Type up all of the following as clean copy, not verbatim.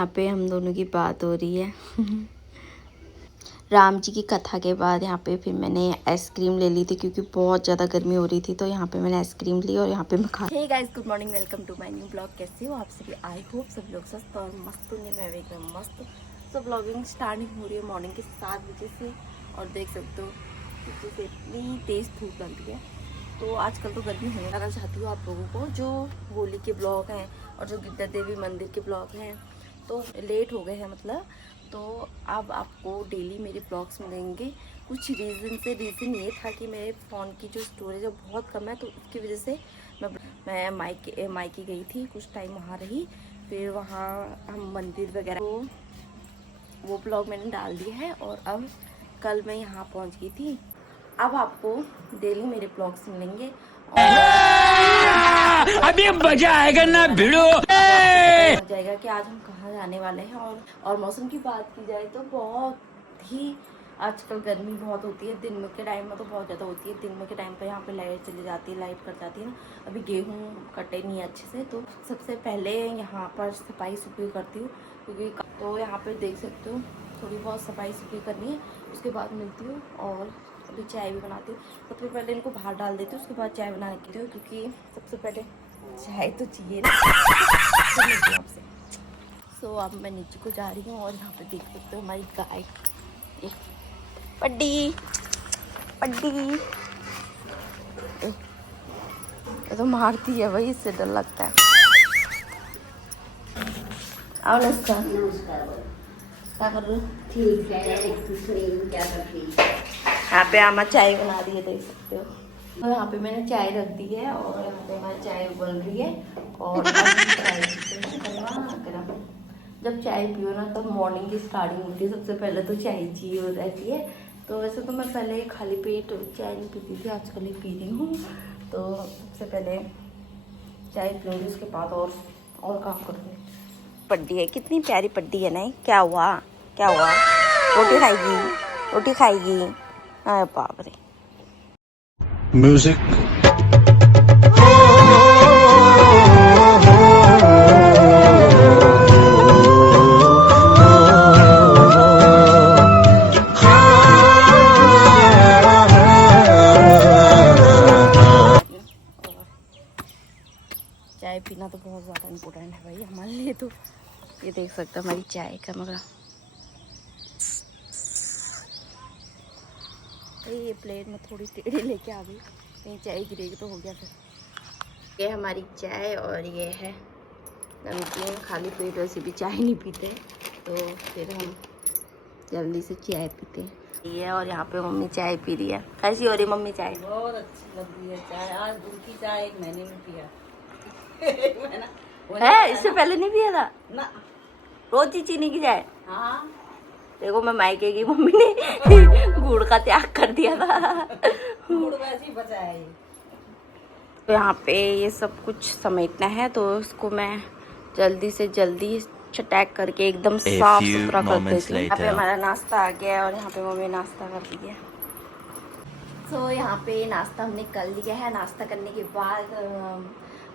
यहाँ पे हम दोनों की बात हो रही है। राम जी की कथा के बाद यहाँ पे फिर मैंने आइसक्रीम ले ली थी क्योंकि बहुत ज़्यादा गर्मी हो रही थी, तो यहाँ पे मैंने आइसक्रीम ली और यहाँ पे मैं खा। Hey guys, good morning, welcome to my new blog. कैसे हो आप सभी? आई होप सब लोग स्वस्थ और मस्त होंगे। मैं एकदम मस्त। तो ब्लॉगिंग स्टार्टिंग हो रही है मॉर्निंग के 7 बजे से और देख सकते हो क्योंकि इतनी तेज़ धूप लगती है। तो आजकल तो गर्मी होने लगा। चाहती हूँ आप लोगों को जो होली के ब्लॉग हैं और जो गिद्दा देवी मंदिर के ब्लॉग हैं तो लेट हो गए हैं, मतलब तो अब आपको डेली मेरे ब्लॉग्स मिलेंगे। कुछ रीज़न ये था कि मेरे फ़ोन की जो स्टोरेज है बहुत कम है, तो उसकी वजह से मैं मायके गई थी, कुछ टाइम वहाँ रही, फिर वहाँ हम मंदिर वगैरह, तो वो ब्लॉग मैंने डाल दिया है। और अब कल मैं यहाँ पहुँच गई थी। अब आपको डेली मेरे ब्लॉग्स मिलेंगे अभी मजा आएगा ना भिड़ो जाएगा कि आज हम कहाँ जाने वाले हैं। और मौसम की बात की जाए तो बहुत ही आजकल गर्मी बहुत होती है। दिन में के टाइम में तो बहुत ज़्यादा होती है। दिन में के टाइम पे यहाँ पे लाइट चली जाती है, लाइट कट जाती है ना। अभी गेहूँ कटे नहीं अच्छे से, तो सबसे पहले यहाँ पर सफाई सुफाई करती हूँ क्योंकि तो यहाँ पे देख सकते हो थोड़ी बहुत सफाई सुफाई करनी है, उसके बाद मिलती हूँ। और अभी चाय भी बनाती हूँ। सबसे पहले इनको बाहर डाल देती हूँ, उसके बाद चाय बना के हूँ क्योंकि सबसे पहले चाय तो चाहिए ना। आपसे सो अब मैं नीचे को जा रही हूँ और यहाँ पे देख सकते हो हमारी गाय पड्डी पड्डी तो मारती है भाई, इससे डर लगता है। आओ नमस्कार। क्या कर रहे हो? ठीक है, क्या करती? यहाँ पे आमा चाय बना रही है, देख सकते हो। तो यहाँ पे मैंने चाय रख दी है और यहाँ पे हमारी चाय उबल रही है। और चाय गरम। जब चाय पियो ना तब मॉर्निंग की स्टार्टिंग होती है। सबसे पहले तो चाय चाहिए हो रहती है। तो वैसे तो मैं पहले खाली पेट चाय नहीं पीती थी, आजकल ही पी रही हूँ। तो सबसे पहले चाय पीऊँगी, उसके बाद और काम करूँगी। पड्डी है, कितनी प्यारी पड्डी है। नहीं क्या हुआ, क्या हुआ? रोटी खाएगी, रोटी खाएगी। अरे बाप रे। म्यूजिक चाय पीना तो बहुत ज़्यादा इम्पोर्टेंट है भाई हमारे लिए। तो ये देख सकते हैं हमारी चाय का मगर ये प्लेट में थोड़ी टेढ़ी लेके आ गई, कहीं चाय गिरेगी तो हो गया फिर। ये हमारी चाय और ये है नमकीन। खाली पेट वैसे भी चाय नहीं पीते, तो फिर हम जल्दी से चाय पीते हैं। ये और यहाँ पे मम्मी चाय पी रही है। कैसी हो रही मम्मी चाय? बहुत अच्छी लग रही है चाय। आज दूध की चाय 1 महीने में पिया है, इससे पहले नहीं पिया था ना। रोज ही चीनी की चाय। हाँ, देखो मैं मायके की, मम्मी ने गुड़ का त्याग कर दिया था। गुड़ वैसे ही बचा है ये। तो यहाँ पे ये सब कुछ समेटना है, तो उसको मैं जल्दी से जल्दी चटैक करके एकदम साफ सुथरा कर देती हूँ। यहाँ पे हमारा नाश्ता आ गया है और यहाँ पे मम्मी नाश्ता कर रही है। तो यहाँ पे नाश्ता हमने कर लिया है। नाश्ता करने के बाद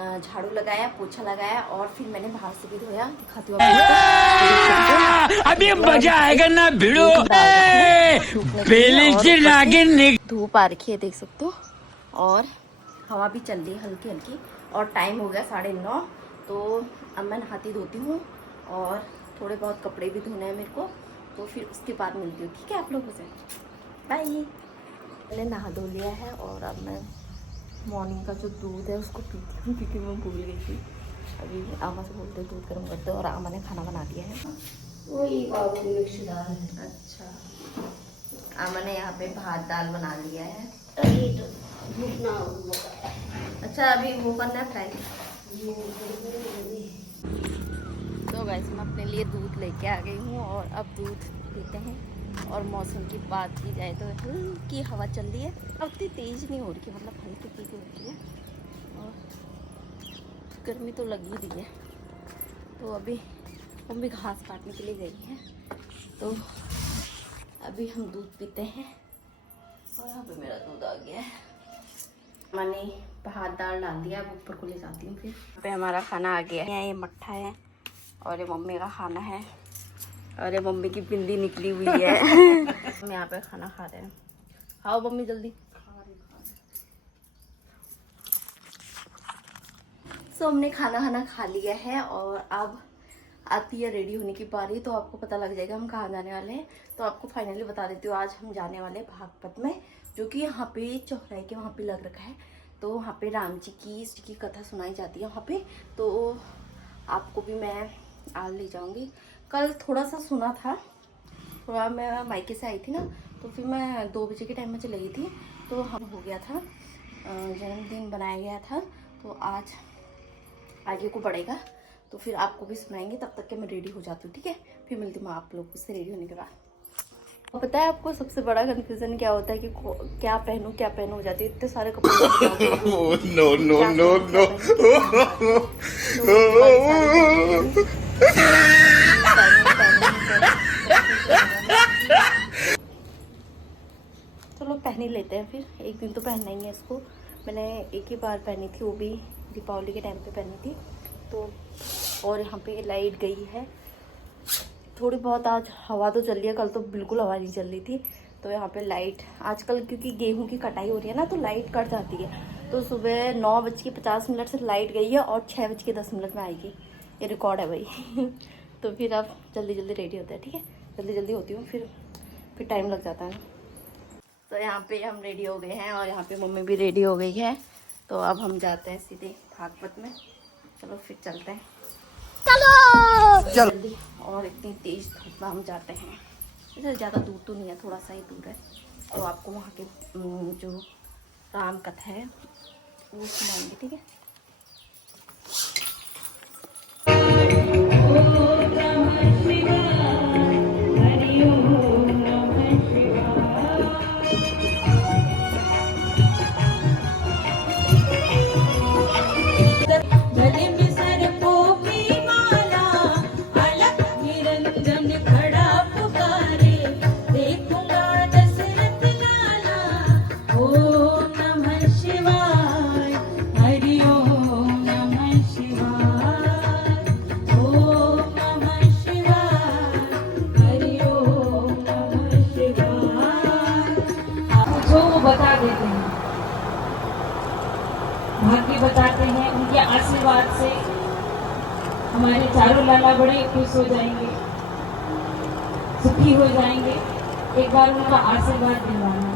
झाड़ू लगाया, पोछा लगाया और फिर मैंने बाहर से भी धोया। दिखाती हूँ आपको। अभी मजा आएगा ना भिड़ो धूप आ रखी है, देख सकते हो। और हवा भी चल रही है हल्की हल्की और टाइम हो गया 9:30। तो अब मैं नहाती धोती हूँ और थोड़े बहुत कपड़े भी धोने हैं मेरे को, तो फिर उसके बाद मिलती हूँ, ठीक है आप लोगों से। बाय। मैंने नहा धो लिया है और अब मैं मॉर्निंग का जो दूध है उसको पीती हूँ क्योंकि मैं भूल गई थी। अभी आमा से बोलते दूध गर्म करते और आमा ने खाना बना दिया है। वही बाबू मिक्स दाल है। अच्छा, आमा ने यहाँ पे भात दाल बना लिया है। अभी तो भूखना होगा। अच्छा, अभी वो करना है फ्राई। तो गाइस मैं अपने लिए दूध लेके आ गई हूँ और अब दूध पीते हैं। और मौसम की बात की जाए तो हल्की हवा चल रही है, उतनी तेज़ नहीं हो रही है, मतलब हल्की फुल्की हो रही है। और गर्मी तो लग ही रही है। तो अभी मम्मी घास काटने के लिए गई है, तो अभी हम दूध पीते हैं। और यहाँ पे मेरा दूध आ गया है। मैंने भात दाल डाल दिया, अब ऊपर को ले जाती हूँ। फिर यहाँ पे हमारा खाना आ गया है। ये मट्ठा है और ये मम्मी का खाना है। और ये मम्मी की बिंदी निकली हुई है। हम यहाँ पे खाना खा रहे हैं। खाओ मम्मी जल्दी। तो हमने खाना खा लिया है और अब आती है रेडी होने की बारी, तो आपको पता लग जाएगा हम कहाँ जाने वाले हैं। तो आपको फाइनली बता देती हूँ, आज हम जाने वाले भागवत में, जो कि यहाँ पे चौराहे के वहाँ पे लग रखा है। तो वहाँ पे राम जी की कथा सुनाई जाती है वहाँ पे। तो आपको भी मैं आज ले जाऊँगी। कल थोड़ा सा सुना था, थोड़ा मैं मायके से आई थी ना, तो फिर मैं 2 बजे के टाइम में चली गई थी। तो हम हो गया था, जन्मदिन बनाया गया था। तो आज आगे को बढ़ेगा, तो फिर आपको भी सुनाएंगे। तब तक के मैं रेडी हो जाती हूँ, ठीक है? फिर मिलती हूँ मैं आप लोगों से रेडी होने के बाद। और पता है आपको सबसे बड़ा कंफ्यूजन क्या होता है कि क्या पहनूं हो जाती है, इतने सारे कपड़े। No no no no. चलो पहन ही लेते हैं, फिर एक दिन तो पहनना ही है इसको। मैंने एक ही बार पहनी थी, वो भी दीपावली के टाइम पे पहनी थी। तो और यहाँ पे लाइट गई है थोड़ी बहुत, आज हवा तो चल रही है, कल तो बिल्कुल हवा नहीं चल रही थी। तो यहाँ पे लाइट आजकल, क्योंकि गेहूं की कटाई हो रही है ना, तो लाइट कट जाती है। तो सुबह 9:50 से लाइट गई है और 6:10 में आएगी। ये रिकॉर्ड है भाई। तो फिर अब जल्दी रेडी होते हैं, ठीक है? जल्दी होती हूँ, फिर टाइम लग जाता है। तो यहाँ पे हम रेडी हो गए हैं और यहाँ पे मम्मी भी रेडी हो गई है। तो अब हम जाते हैं सीधे भागवत में। चलो फिर चलते हैं, चलो जल्दी। और इतनी तेज धूप में हम जाते हैं। इधर ज़्यादा दूर तो नहीं है, थोड़ा सा ही दूर है। तो आपको वहाँ के जो राम कथा है वो सुनाएंगे, ठीक है? बता देते हैं, भाग्य बताते हैं। उनके आशीर्वाद से हमारे चारों लाला बड़े खुश हो जाएंगे, सुखी हो जाएंगे। एक बार उनका आशीर्वाद दिलवाना।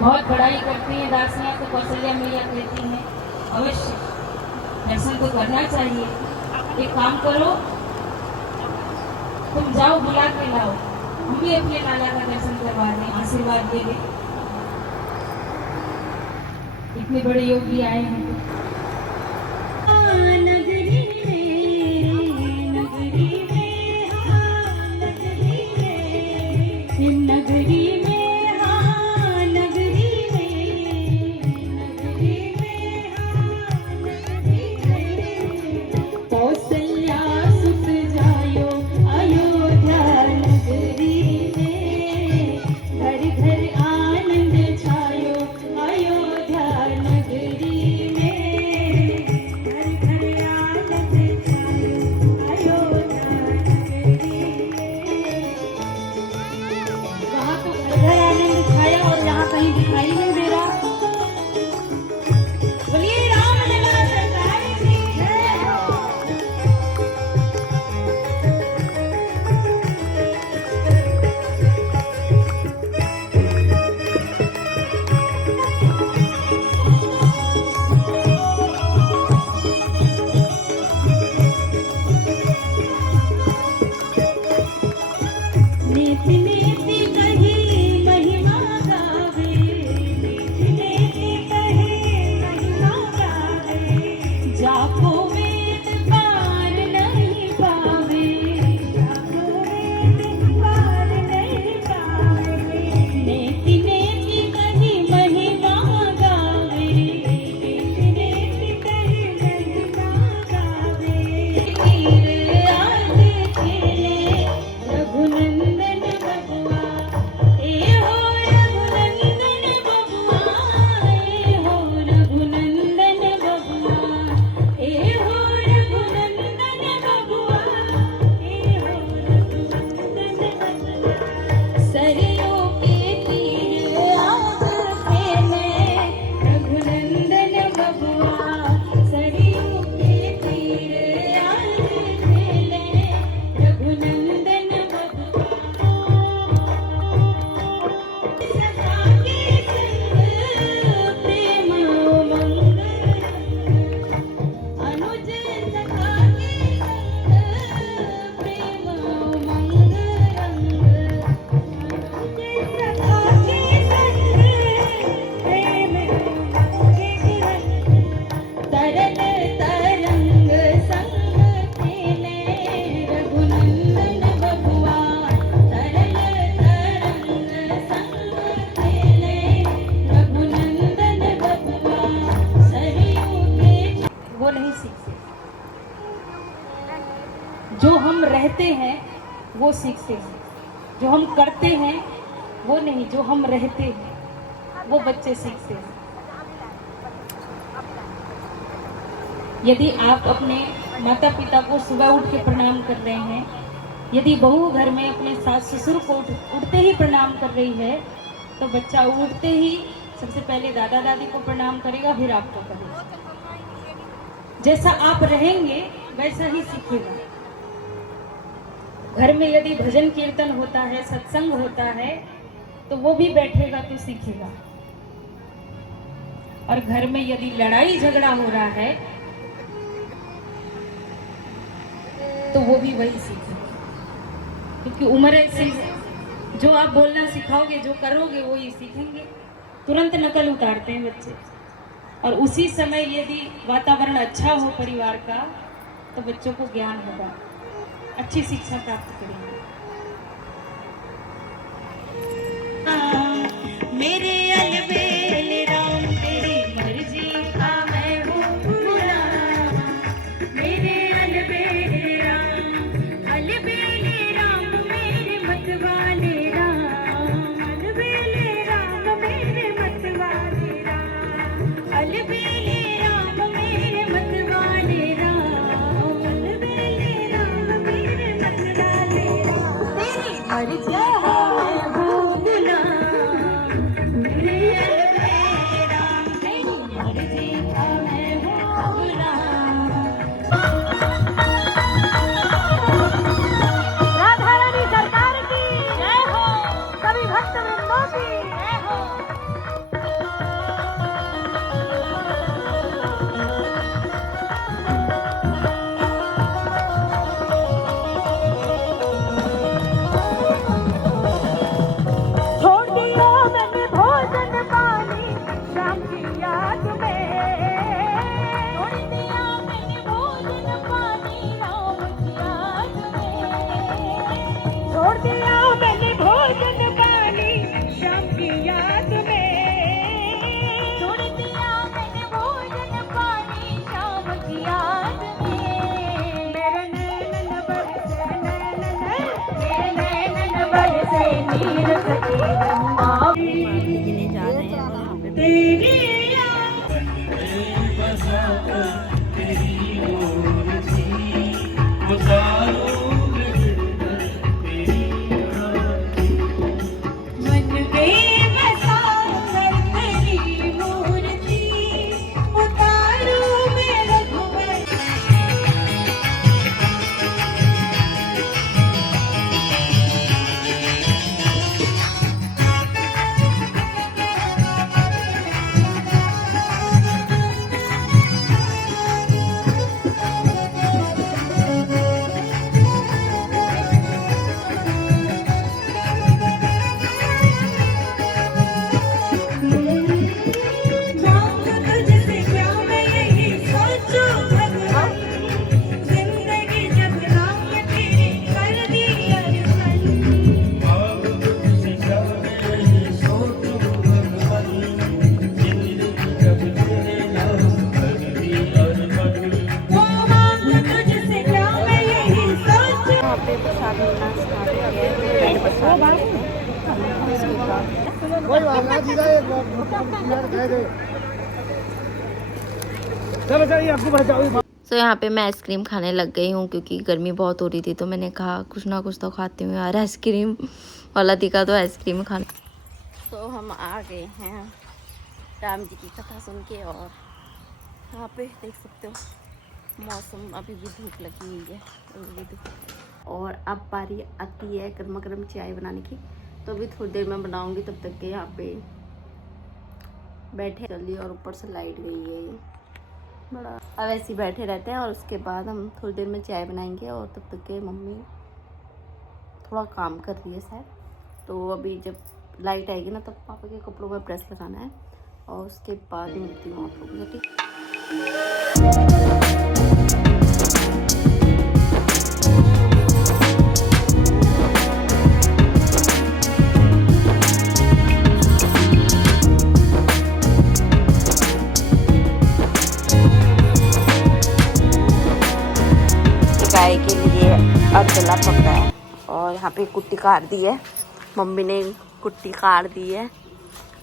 बहुत बड़ाई करती हैं दासियां, तो कौशल्या मैया कहती हैं अवश्य दर्शन तो करना चाहिए। एक काम करो, तुम जाओ बुला के लाओ, हम भी अपने लाला का दर्शन करवा दें, आशीर्वाद दे दें। इतने बड़े योगी आए हैं। वो सीखते हैं। जो हम करते हैं वो नहीं, जो हम रहते हैं वो बच्चे सीखते हैं। यदि आप अपने माता पिता को सुबह उठ के प्रणाम कर रहे हैं, यदि बहू घर में अपने सास ससुर को उठते ही प्रणाम कर रही है, तो बच्चा उठते ही सबसे पहले दादा दादी को प्रणाम करेगा, फिर आपको करेगा। जैसा आप रहेंगे वैसा ही सीखेगा। घर में यदि भजन कीर्तन होता है, सत्संग होता है, तो वो भी बैठेगा तो सीखेगा। और घर में यदि लड़ाई झगड़ा हो रहा है तो वो भी वही सीखेगा। क्योंकि उम्र ऐसी है, जो आप बोलना सिखाओगे, जो करोगे वो ही सीखेंगे। तुरंत नकल उतारते हैं बच्चे। और उसी समय यदि वातावरण अच्छा हो परिवार का, तो बच्चों को ज्ञान होगा, अच्छी शिक्षा प्राप्त करेंगे। मेरे अलबेल राम तेरी मर्जी का मैं हूँ गुलाम। मेरे अलबेल राम मेरे मतवाले राम। अलबेल राम मेरे मतवाले राम। अलबेल राम मेरे मतवाले राम। अलबेल राम मेरे मतवाले राम। तेरी मर्जी तो यहाँ पे मैं आइसक्रीम खाने लग गई हूँ क्योंकि गर्मी बहुत हो रही थी। तो मैंने कहा कुछ ना कुछ तो खाती हूँ यार, आइसक्रीम वाला दिखा तो आइसक्रीम खाने। तो हम आ गए हैं राम जी की कथा सुन के। और यहाँ पे देख सकते हो मौसम, अभी भी धूप लगी हुई है, अभी भी धूप। और अब बारी आती है गर्मा गर्म चाय बनाने की। तो अभी थोड़ी देर में बनाऊंगी, तब तक के यहाँ पे बैठे जल्दी। और ऊपर से लाइट गई है ये बड़ा। अब ऐसे ही बैठे रहते हैं और उसके बाद हम थोड़ी देर में चाय बनाएंगे। और तब तक के मम्मी थोड़ा काम कर रही है शायद। तो अभी जब लाइट आएगी ना, तब पापा के कपड़ों में प्रेस लगाना है। और उसके बाद मिलती हूँ आप लोगों से, ठीक। गाय के लिए अदला पका है और यहाँ पे कुट्टी काट दी है, मम्मी ने कुट्टी काट दी है।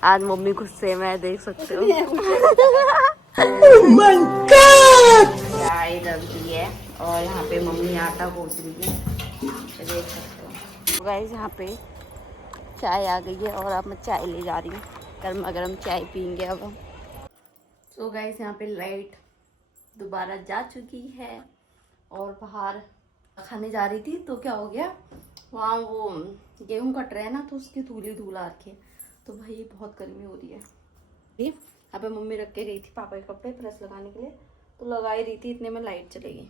आज मम्मी गुस्से में देख सकते हो। चाय रख दी है और यहाँ पे मम्मी आटा गूंथ रही है, देख सकते हो। गाइस यहाँ पे चाय आ गई है और अब मैं चाय ले जा रही हूँ, गर्मा गर्म चाय पियेंगे अब हम। तो गाइस यहाँ पे लाइट दोबारा जा चुकी है और बाहर खाने जा रही थी तो क्या हो गया, वहाँ वो गेहूं कट रहे हैं ना, तो उसकी धूली धूल आ रखी है। तो भाई बहुत गर्मी हो रही है। यहाँ पे मम्मी रख के गई थी पापा के कपड़े प्रेस लगाने के लिए, तो लगा ही रही थी, इतने में लाइट चली गई।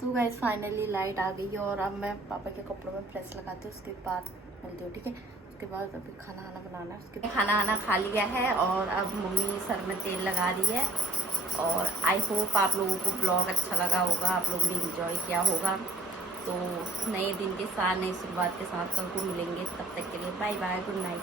तो गाइस फाइनली लाइट आ गई है और अब मैं पापा के कपड़ों में प्रेस लगाती हूँ, उसके बाद मिलती हूँ, ठीक है। उसके बाद अभी खाना बनाना है। उसके खाना खा लिया है और अब मम्मी सर में तेल लगा रही है। और आई होप आप लोगों को ब्लॉग अच्छा लगा होगा, आप लोगों ने इंजॉय किया होगा। तो नए दिन के साथ, नई शुरुआत के साथ कल को मिलेंगे, तब तक के लिए बाय बाय, गुड नाइट।